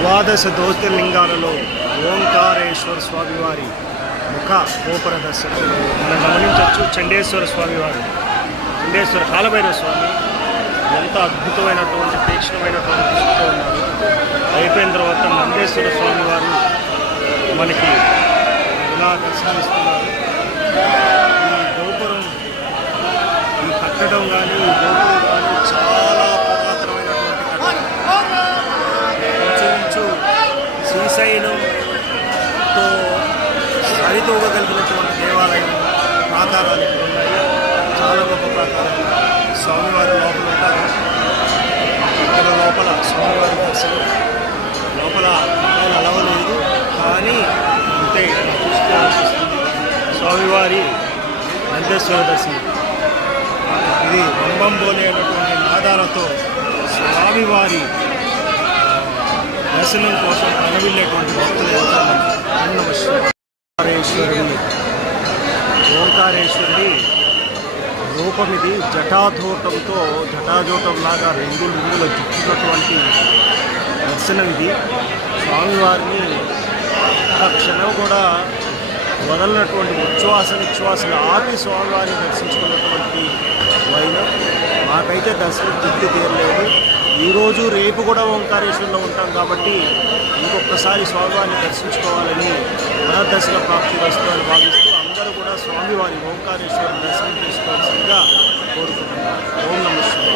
ద్వాదశ జ్యోతిర్లింగాలలో ఓంకారేశ్వర స్వామివారి ముఖ గోపుర దర్శనం మనం గమనించవచ్చు. చండేశ్వర స్వామివారు, చండేశ్వర కాలభైరవ స్వామి ఎంత అద్భుతమైనటువంటి తీక్షణమైనటువంటి దృష్టితో ఉన్నారు. అయిపోయిన తర్వాత నందేశ్వర స్వామివారు మనకి ఇలా దర్శనమిస్తున్నారు. ఈ గోపురం, ఈ కట్టడం కానీ, ఈ గోపురం కానీ చాలా పురాతనమైనటువంటి కట్టడం. ఇంచుమించు శ్రీశైలంతో సరితూగగలిగినటువంటి దేవాలయం ప్రాకారాలు ఇక్కడ ఉన్నాయి. చాలా గొప్ప ప్రాకారాలు. స్వామివారి లోపల ఉంటారు. ఇక్కడ లోపల స్వామివారి దర్శనం. లోపల అలవలేదు కానీ అంతే చూసుకోవాల్సి వస్తుంది. స్వామివారి నందేశ్వర దర్శనం. ఇది బంబంబోలి అనేటువంటి నాదాలతో స్వామివారి దర్శనం కోసం కనవిల్లేటువంటి భక్తులు ఓంకారేశ్వరుడి రూపం ఇది. జటాజూటంలాగా రింగుల చుట్టున్నటువంటి దర్శనం ఇది. స్వామివారిని ఆ క్షణం కూడా వదలనటువంటి నిశ్వాసలు ఆపి స్వామివారిని దర్శించుకున్నటువంటి వైనం. మాకైతే దర్శనం తృప్తి తీరలేదు. ఈరోజు రేపు కూడా ఓంకారేశ్వరంలో ఉంటాం కాబట్టి ఇంకొకసారి స్వామివారిని దర్శించుకోవాలని మనదర్శన ప్రాప్తి వస్తుందని భావిస్తూ అందరూ కూడా స్వామివారి ఓంకారేశ్వర దర్శనం చేసుకోవాల్సిందిగా కోరుకుంటున్నారు. ఓం నమః శివాయ.